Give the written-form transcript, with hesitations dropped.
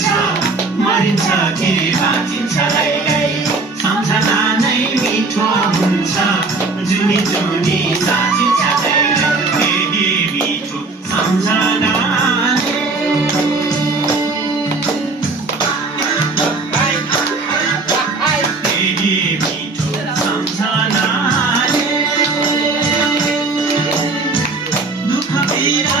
हुन्छ मरिन्छ कि बाँचिन्छ रैरै सम्झना नै मिठो हुन्छ जुनी जुनी साँचिन्छ रैरै केही मिठो सम्झनाले केही मिठो सम्झनाले दुःख पीडा